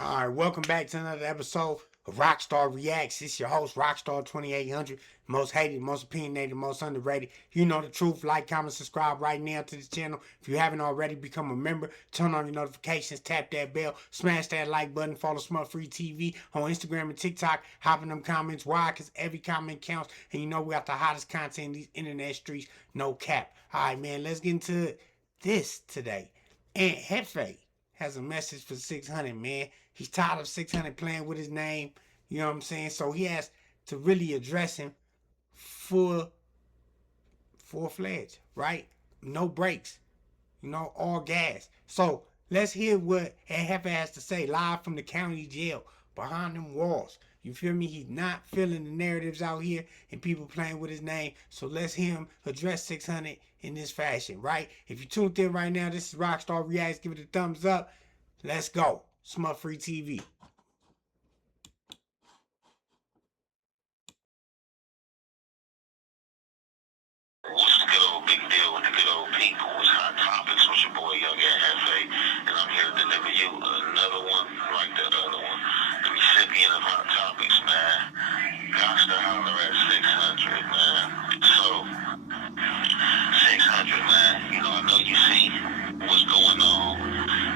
All right, welcome back to another episode of Rockstar Reacts. It's your host, Rockstar 2800, most hated, most opinionated, most underrated. You know the truth. Like, comment, subscribe right now to this channel. If you haven't already, become a member. Turn on your notifications, tap that bell, smash that like button, follow Smut Free TV on Instagram and TikTok. Hop in them comments. Why? Because every comment counts. And you know we got the hottest content in these internet streets. No cap. All right, man, let's get into this today. Ant Jefe has a message for 600, man. He's tired of 600 playing with his name. You know what I'm saying? So he has to really address him full fledged, right? No brakes, all gas. So let's hear what Ant Jefe has to say live from the county jail behind them walls. You feel me? He's not feeling the narratives out here and people playing with his name. So let's hear him address 600 in this fashion, right? If you tuned in right now, this is Rockstar Reacts. Give it a thumbs up. Let's go. Smut Free TV. What's the good old big deal with the good old people? It's Hot Topics with your boy Young Ant Jefe, and I'm here to deliver you another one like the other one. The recipient of Hot Topics, man. Gots to holler at 600, man. So, 600, man. I know you see what's going on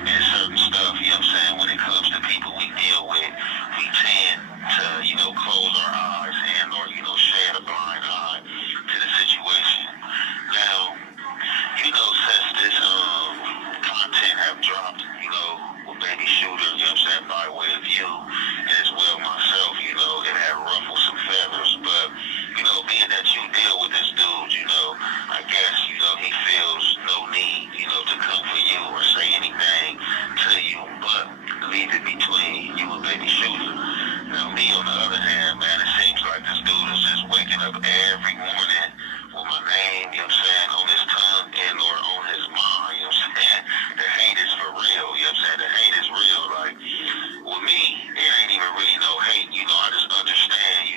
and certain stuff, you know what I'm saying, when it comes to people we deal with. We tend to, close our eyes and or, shed a blind eye to the situation. Now, since this content have dropped, with Baby Shooter, you know what I'm saying, by way of you, and as well myself, it had ruffled some feathers, but, being that you deal with this dude, I guess, he feels no need, to come for you or say anything to you, but leave it between you and Baby Shooter. Now, me, on the other hand, man, it seems like this dude is just waking up every morning with my name, you know what I'm saying, on his tongue and or on his mind, you know what I'm saying? The hate is for real, you know what I'm saying? The hate is real. Like, with me, it ain't even really no hate, I just understand,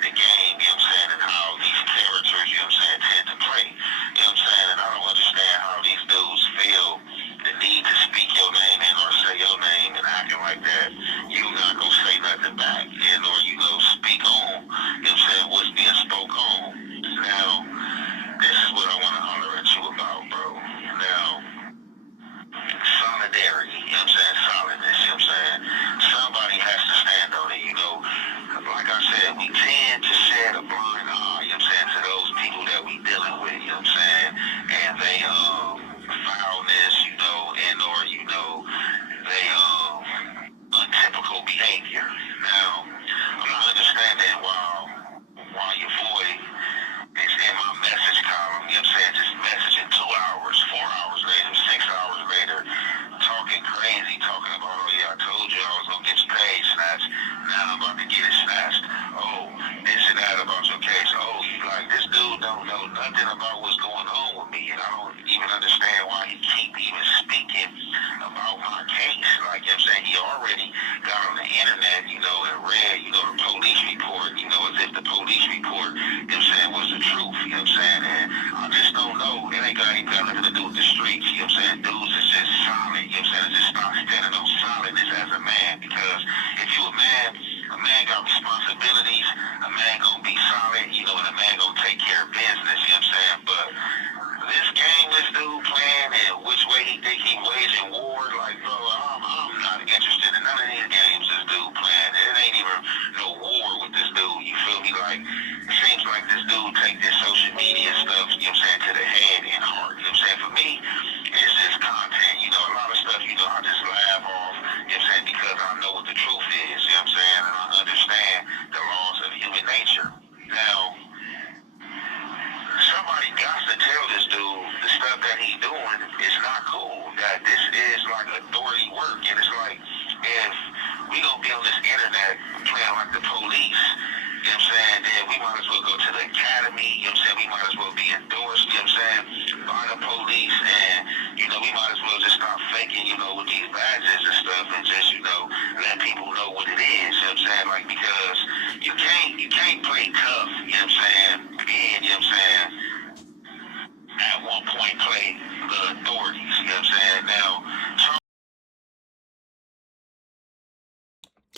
the game, you know what I'm saying, and how these characters, you know what I'm saying, tend to play, you know what I'm saying? And I don't understand how these dudes feel the need to speak your name and or say your name and acting like that. You not gonna say nothing back and or, speak on, you know what I'm saying, what's being spoke on. Now, this is what I want to holler at you about, bro. Now, solidarity, you know what I'm saying, solidness, you know what I'm saying. Somebody has to stand on it, Like I said, we tend to shed a blind eye, you know what I'm saying, to those people that we dealing with, you know what I'm saying, and they, foulness, and or, they,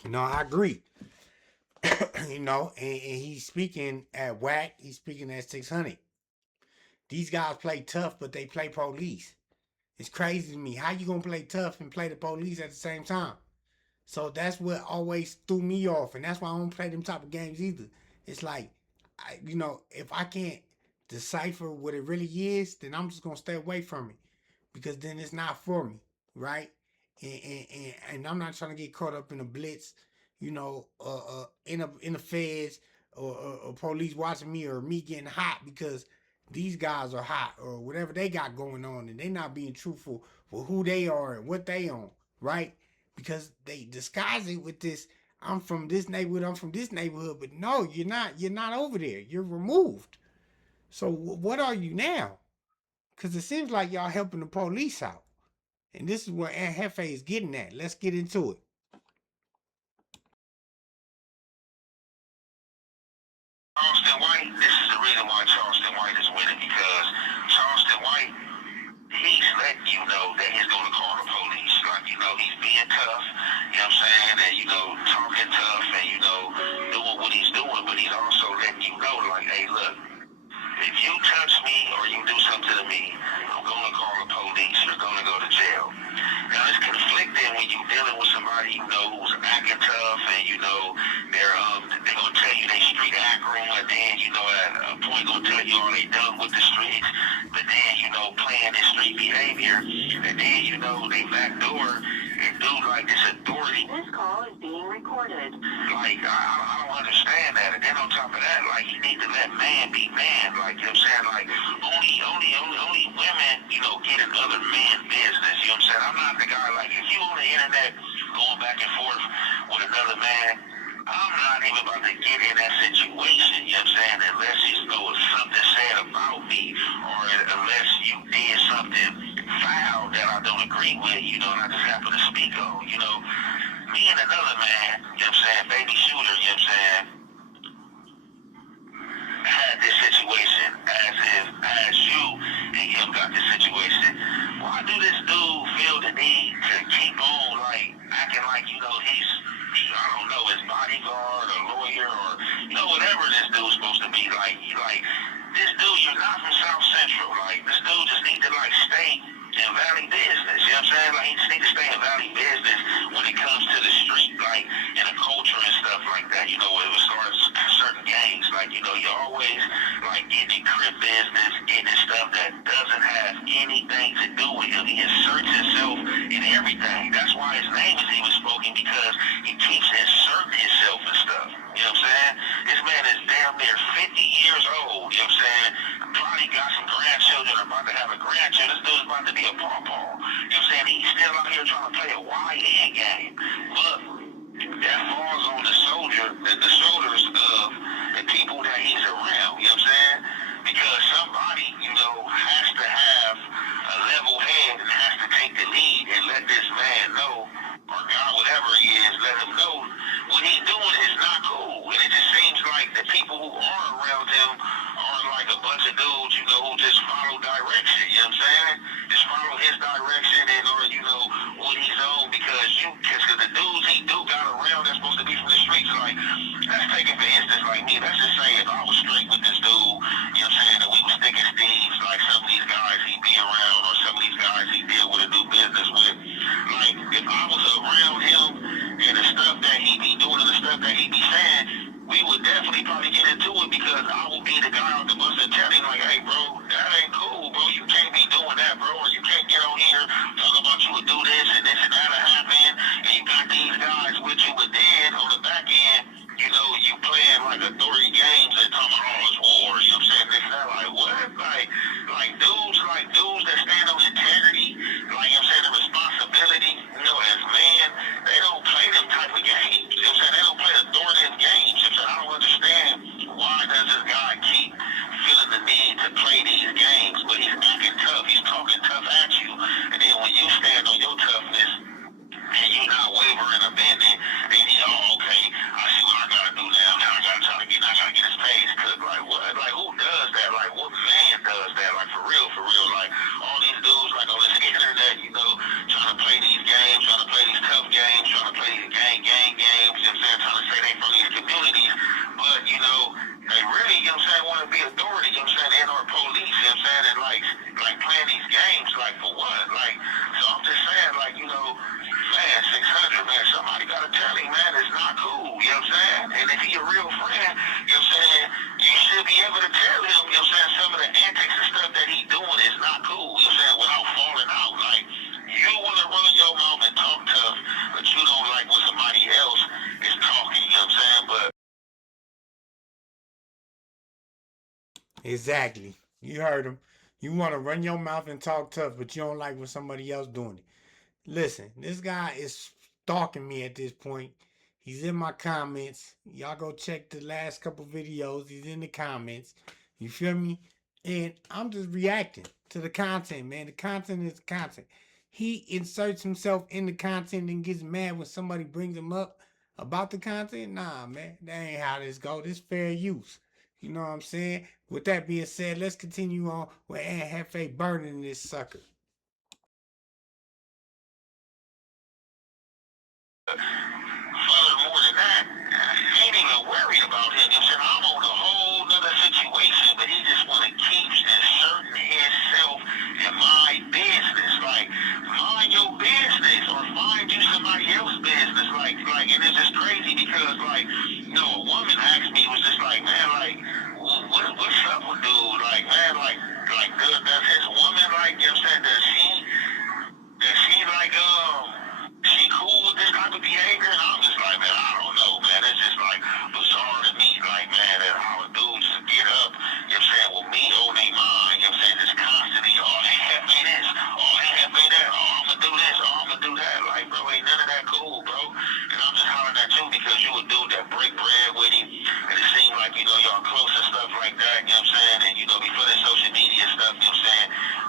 No, I agree. You know, and he's speaking at Wack. He's speaking at 600. These guys play tough, but they play police. It's crazy to me. How you gonna play tough and play the police at the same time? So that's what always threw me off, and that's why I don't play them type of games either. It's like, if I can't decipher what it really is, then I'm just gonna stay away from it because then it's not for me, right? And I'm not trying to get caught up in a blitz, in the feds or police watching me or me getting hot because these guys are hot or whatever they got going on and they not being truthful for who they are and what they own, right? Because they disguise it with this. I'm from this neighborhood. I'm from this neighborhood, but no, you're not. You're not over there. You're removed. So what are you now? Because it seems like y'all helping the police out. And this is where Ant Jefe is getting at. Let's get into it. Charleston White, this is the reason why Charleston White is winning, because Charleston White, he's letting you know that he's going to call the police. Like, he's being tough, you know what I'm saying, and, talking tough and, doing what he's doing, but he's also letting you know, like, hey, look, if you touch me or you do something to me, I'm going to call the police. You're going to go to jail. Now, it's conflicting when you're dealing with somebody who's acting tough and, they're going to tell you they street acronym, and then, at a point going to tell you all they done with the streets, but then, playing this street behavior, and then, they backdoor and do, like, this authority. This call is being recorded. Like, I don't understand that. And then on top of that, like, you need to let man be man. Like, you know what I'm saying? Like, only women, get in other men's business. You know what I'm saying? I'm not the guy, like, if you on the internet going back and forth with another man, I'm not even about to get in that situation, you know what I'm saying? Unless it's something said about me, or unless you did something foul that I don't agree with, and I just happen to speak on, me and another man, you know what I'm saying, baby shooter, you know what I'm saying, had this situation as you and him got this situation. Why do this dude feel the need to keep on, like, acting like, he's, I don't know, his bodyguard or lawyer or, whatever this dude's supposed to be. Like, this dude, you're not from South Central. Like, this dude just need to, like, stay in Valley business. You know what I'm saying? Like, he just need to stay in Valley business when it comes to the street, like, and the culture and stuff like that. As far as certain gangs, like, you always, like, getting crip business, getting stuff that doesn't have anything to do with him. He inserts himself in everything. That's why his name is even spoken, because he keeps inserting himself and stuff. You know what I'm saying? This man is damn near 50 years old. You know what I'm saying? Probably got some grandchildren, or about to have a grandchild. This dude's about to be a pawpaw. You know what I'm saying? He's still out here trying to play a YN game. But that falls on the shoulders of the people that he's around. You know what I'm saying? Because somebody, has to have a level head and has to take the lead and let this man know, or God, whatever he is, let him know what he's doing is not cool. And it just seems like the people who are around him are like a bunch of dudes, who just follow direction. You know what I'm saying? Just your real friend, you know what I'm saying, you should be able to tell him, you know what I'm saying, some of the antics and stuff that he doing is not cool, you know what I'm saying, without falling out. Like, you want to run your mouth and talk tough, but you don't like when somebody else is talking, you know what I'm saying, but Exactly. You heard him. You want to run your mouth and talk tough, but you don't like when somebody else doing it. Listen, this guy is stalking me at this point. He's in my comments. Y'all go check the last couple videos. He's in the comments. You feel me? And I'm just reacting to the content, man. The content is content. He inserts himself in the content and gets mad when somebody brings him up about the content. Nah, man. That ain't how this go. This fair use. You know what I'm saying? With that being said, let's continue on with Ant Jefe burning this sucker. furthermore than that, I ain't even worried about him. You know what I'm saying? I'm on a whole nother situation, but he just want to keep inserting himself in my business. Like, mind your business or find you somebody else's business. Like, and it's just crazy because, like, you know, a woman asked me, was just like, man, like, what's up with dude? Like, man, like, does his woman, like, you know what I'm saying, does she, like, she cool with this type of behavior? And I'm just like, man, I don't know, man. It's just like bizarre to me. Like, man, that how a dude just get up, you know what I'm saying, with me on their mind, you know what I'm saying, just constantly, oh, that ain't this, oh, that ain't that, oh, I'm gonna do this, oh, I'm gonna do that. Like, bro, ain't none of that cool, bro. And I'm just hollering at you because you a dude that break bread with him. And it seemed like, you know, y'all close and stuff like that, you know what I'm saying? And, you know, before that social media stuff, you know what I'm saying,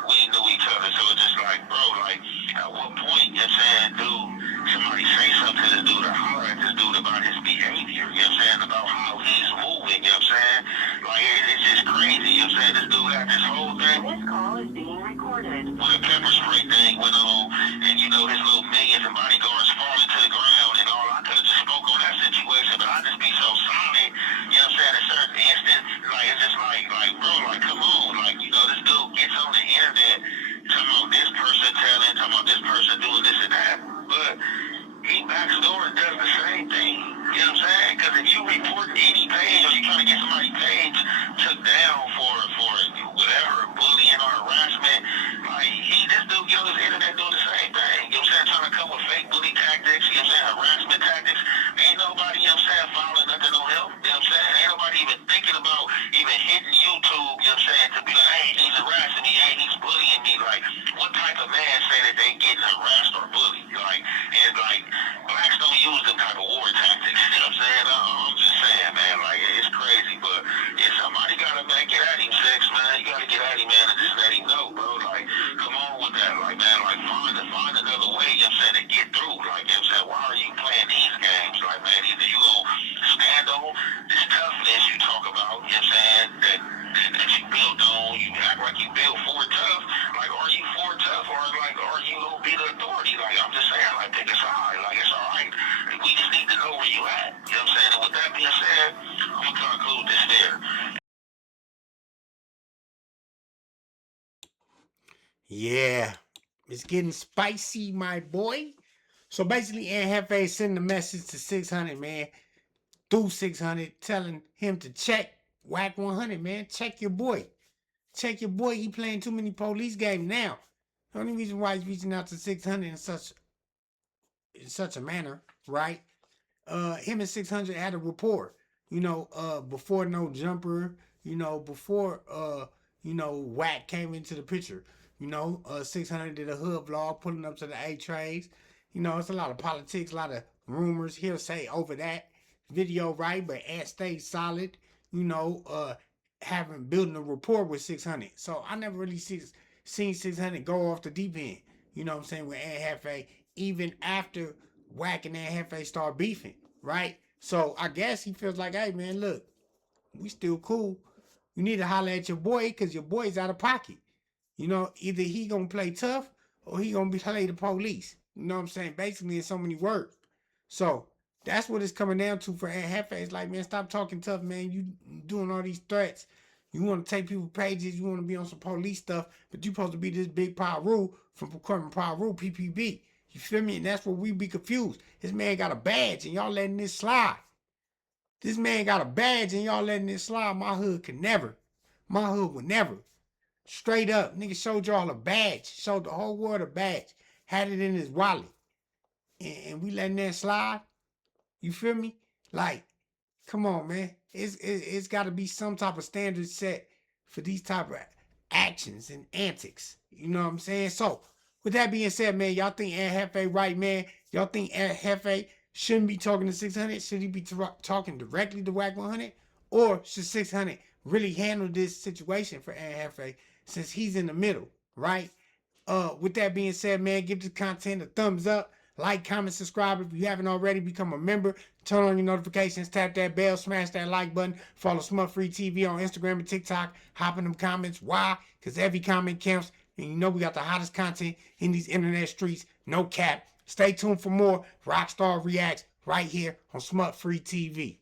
we knew each other. So it's just like, bro, like, at what point, you know what I'm saying, dude, somebody say something to this dude or holler at this dude about his behavior, you know what I'm saying, about how he's moving, you know what I'm saying? Like, it's just crazy, you know what I'm saying? This dude had this whole thing. This call is being recorded. When the pepper spray thing went on, and, you know, his little millions and bodyguards falling to the ground and all, I could have just spoke on that situation, but I just be so silent, you know what I'm saying, at certain instance, like, it's just like, bro, like, come on, like, you know, this dude gets on the internet, talking about this person telling, talking about this person doing this and that, but he backs door and does the same thing. You know what I'm saying? Because if you report any page or you trying to get somebody's page took down for whatever, bullying or harassment, like this dude get on his internet doing the same thing. You know what I'm saying? Trying to come with fake bully tactics, you know what I'm saying? Harassment tactics. Ain't nobody, you know what I'm saying, following nothing on him. You know what I'm saying? Ain't nobody even thinking about even hitting YouTube, you know what I'm saying, to be like, hey, he's harassing me, hey, he's bullying me. Like, what type of man say that they getting harassed or bullied? Like, and like, blacks don't use them type of war tactics. You know what I'm saying? I'm just saying, man, like, it's crazy, but yeah, somebody gotta, man, get at him, Checc, man. You gotta get at him, man, and just let him know, bro. Like, come on with that. Like, man, like, find another way, you know what I'm saying, to get through. Like, you know what I'm saying, why are you playing these games? Like, man, either you gonna stand on this toughness you talk about, you know what I'm saying, that you built on, you act like you built for tough. Like, are you for tough, or like, are you gonna be the authority? Like, I'm just saying, like, pick a side. Like, it's all right. We just need to know where you at. You know what I'm saying? And with that being said, I'm gonna conclude this there. Yeah, it's getting spicy, my boy. So basically, Ant Jefe sending a message to 600, man, through 600, telling him to check Wack100, man. Check your boy. Check your boy. He playing too many police games now. The only reason why he's reaching out to 600 in such a manner, right? Him and 600 had a rapport, before No Jumper, before Wack came into the picture. 600 did a hood vlog pulling up to the A trays. It's a lot of politics, a lot of rumors, hearsay over that video, right? But Ant stayed solid, having building a rapport with 600. So I never really seen 600 go off the deep end. You know what I'm saying, with Ant Jefe, even after Wack and Ant Jefe start beefing, right? So I guess he feels like, hey man, look, we still cool. You need to holler at your boy because your boy's out of pocket. Either he gonna play tough or he gonna play the police. You know what I'm saying? Basically, in so many words. So that's what it's coming down to for Ant Jefe. It's like, man, stop talking tough, man. You doing all these threats. You want to take people's pages. You want to be on some police stuff, but you supposed to be this big Paru from Paru PPB. You feel me? And that's where we be confused. This man got a badge, and y'all letting this slide. This man got a badge and y'all letting it slide. My hood could never. My hood would never. Straight up. Nigga showed y'all a badge. Showed the whole world a badge. Had it in his wallet. And we letting that slide? You feel me? Like, come on, man. It's got to be some type of standard set for these type of actions and antics. You know what I'm saying? So, with that being said, man, y'all think Ant Jefe right, man? Y'all think Ant Jefe shouldn't be talking to 600? Should he be talking directly to Wack100? Or should 600 really handle this situation for Ant Jefe since he's in the middle, right? With that being said, man, give this content a thumbs up. Like, comment, subscribe if you haven't already. Become a member. Turn on your notifications. Tap that bell. Smash that like button. Follow Smut Free TV on Instagram and TikTok. Hop in them comments. Why? Because every comment counts. And you know we got the hottest content in these internet streets. No cap. Stay tuned for more Rockstar Reacts right here on Smut Free TV.